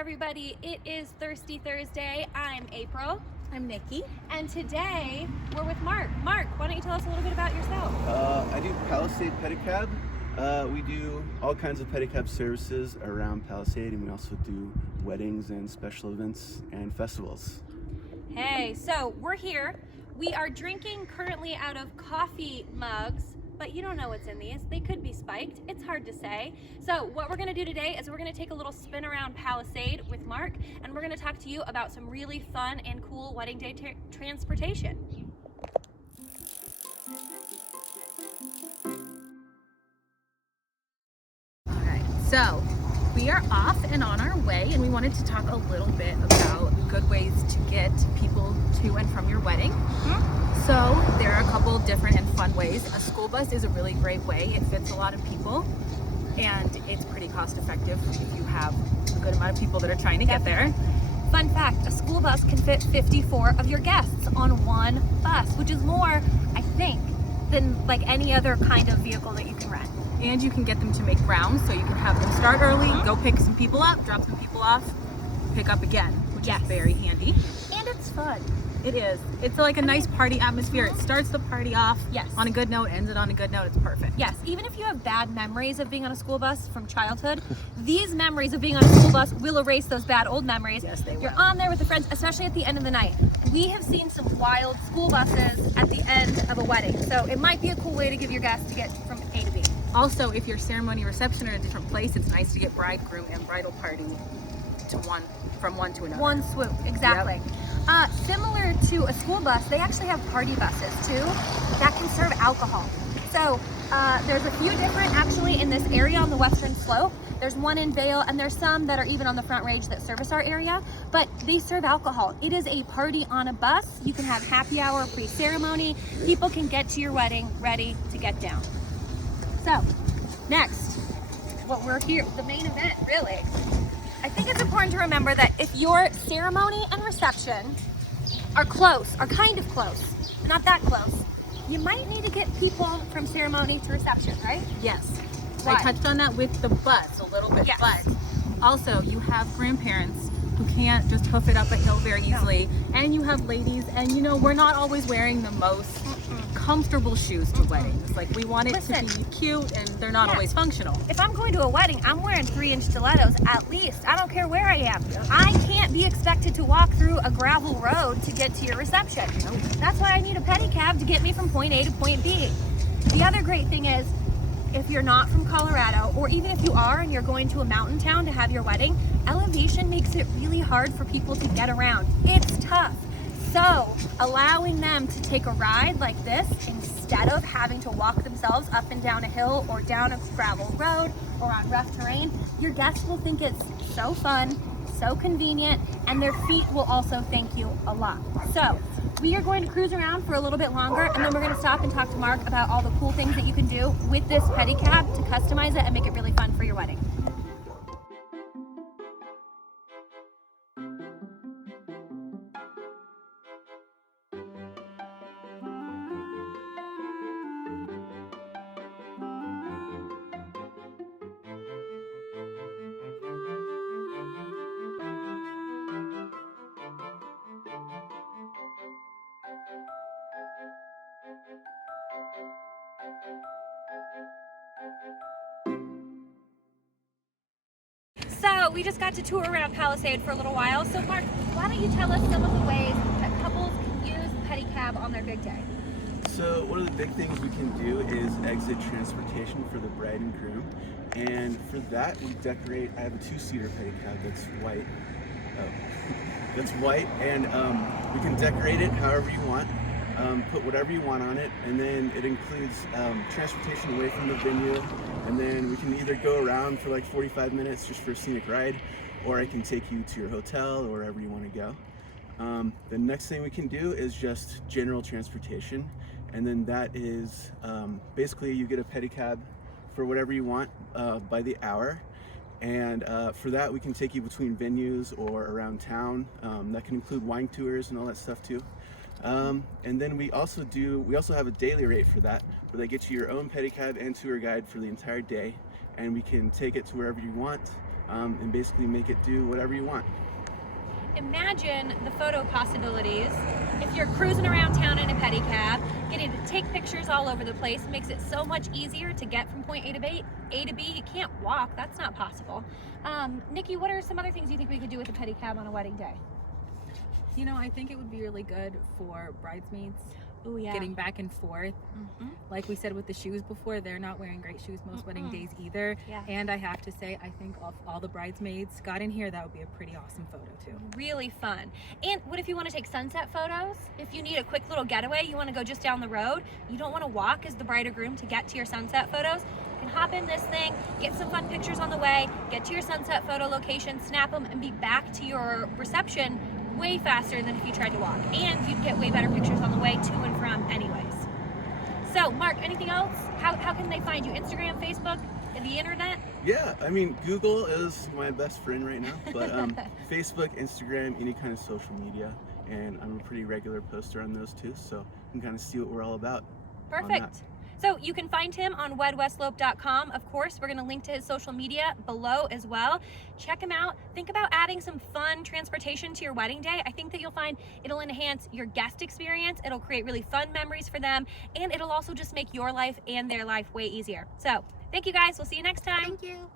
everybody. It is Thirsty Thursday. I'm April. I'm Nikki. And today we're with Mark. Mark, why don't you tell us a little bit about yourself? I do Palisade Pedi Cab. We do all kinds of pedicab services around Palisade, and we also do weddings and special events and festivals. Hey, so we're here. We are drinking currently out of coffee mugs, but you don't know what's in these. They could be spiked. It's hard to say. So what we're gonna do today is we're gonna take a little spin around Palisade with Mark, and we're gonna talk to you about some really fun and cool wedding day transportation. All right, so we are off and on our way, and we wanted to talk a little bit about good ways to get people to and from your wedding. So there are a couple different and fun ways. A school bus is a really great way. It fits a lot of people, and it's pretty cost effective if you have a good amount of people that are trying to get there. Fun fact, a school bus can fit 54 of your guests on one bus, which is more, I think, than like any other kind of vehicle that you can rent. And you can get them to make rounds, so you can have them start early, go pick some people up, drop some people off, pick up again, which is very handy. And it's fun. It is. It's like a nice party atmosphere. It starts the party off on a good note, ends it on a good note. It's perfect. Yes, even if you have bad memories of being on a school bus from childhood, these memories of being on a school bus will erase those bad old memories. Yes, they will. You're on there with the friends, especially at the end of the night. We have seen some wild school buses at the end of a wedding, so it might be a cool way to give your guests to get from A to B. Also, if your ceremony reception are in a different place, it's nice to get bridegroom and bridal party from one to another. One swoop, exactly. Yep. Similar to a school bus, they actually have party buses too that can serve alcohol. So there's a few different actually in this area on the western slope. There's one in Vail, and there's some that are even on the Front Range that service our area, but they serve alcohol. It is a party on a bus. You can have happy hour pre-ceremony. People can get to your wedding ready to get down. So next, what we're here, the main event really. I think it's important to remember that if your ceremony and reception are close, are kind of close, not that close, you might need to get people from ceremony to reception, right? Yes. Why? I touched on that with the bus a little bit, but also you have grandparents who can't just hoof it up a hill very easily, and you have ladies, and you know, we're not always wearing the most comfortable shoes to weddings. Like, we want it to be cute, and they're not always functional. If I'm going to a wedding, I'm wearing 3-inch stilettos at least. I don't care where I am. I can't be expected to walk through a gravel road to get to your reception. That's why I need a pedicab to get me from point A to point B. The other great thing is, if you're not from Colorado, or even if you are and you're going to a mountain town to have your wedding, elevation makes it really hard for people to get around. It's tough. So allowing them to take a ride like this instead of having to walk themselves up and down a hill or down a gravel road or on rough terrain, your guests will think it's so fun, so convenient, and their feet will also thank you a lot. So we are going to cruise around for a little bit longer, and then we're going to stop and talk to Mark about all the cool things that you can do with this pedicab to customize it and make it really fun for your wedding. So we just got to tour around Palisade for a little while. So Mark, why don't you tell us some of the ways that couples can use the pedicab on their big day? So one of the big things we can do is exit transportation for the bride and groom. And for that, we decorate, I have a 2-seater pedicab that's white. That's white, and we can decorate it however you want. Put whatever you want on it, and then it includes transportation away from the venue, and then we can either go around for like 45 minutes just for a scenic ride, or I can take you to your hotel or wherever you want to go. The next thing we can do is just general transportation, and then that is basically you get a pedicab for whatever you want by the hour. And for that, we can take you between venues or around town. That can include wine tours and all that stuff too. And then we also have a daily rate for that, where they get you your own pedicab and tour guide for the entire day, and we can take it to wherever you want. and basically make it do whatever you want. Imagine the photo possibilities if you're cruising around town in a pedicab, getting to take pictures all over the place. Makes it so much easier to get from point A to B. You can't walk, that's not possible. Nikki, what are some other things you think we could do with a pedicab on a wedding day? You know, I think it would be really good for bridesmaids. Oh yeah. Getting back and forth. Like we said with the shoes before, they're not wearing great shoes most wedding days either. Yeah. And I have to say, I think if all the bridesmaids got in here, that would be a pretty awesome photo too. Really fun. And what if you want to take sunset photos? If you need a quick little getaway, you want to go just down the road, you don't want to walk as the bride or groom to get to your sunset photos, you can hop in this thing, get some fun pictures on the way, get to your sunset photo location, snap them, and be back to your reception way faster than if you tried to walk. And you'd get way better pictures on the way to and from anyways. So, Mark, anything else? How can they find you? Instagram, Facebook, the internet? Yeah, I mean, Google is my best friend right now, but Facebook, Instagram, any kind of social media, and I'm a pretty regular poster on those too, so you can kind of see what we're all about. Perfect. So you can find him on wedwestslope.com. Of course, we're going to link to his social media below as well. Check him out. Think about adding some fun transportation to your wedding day. I think that you'll find it'll enhance your guest experience. It'll create really fun memories for them, and it'll also just make your life and their life way easier. So thank you guys. We'll see you next time. Thank you.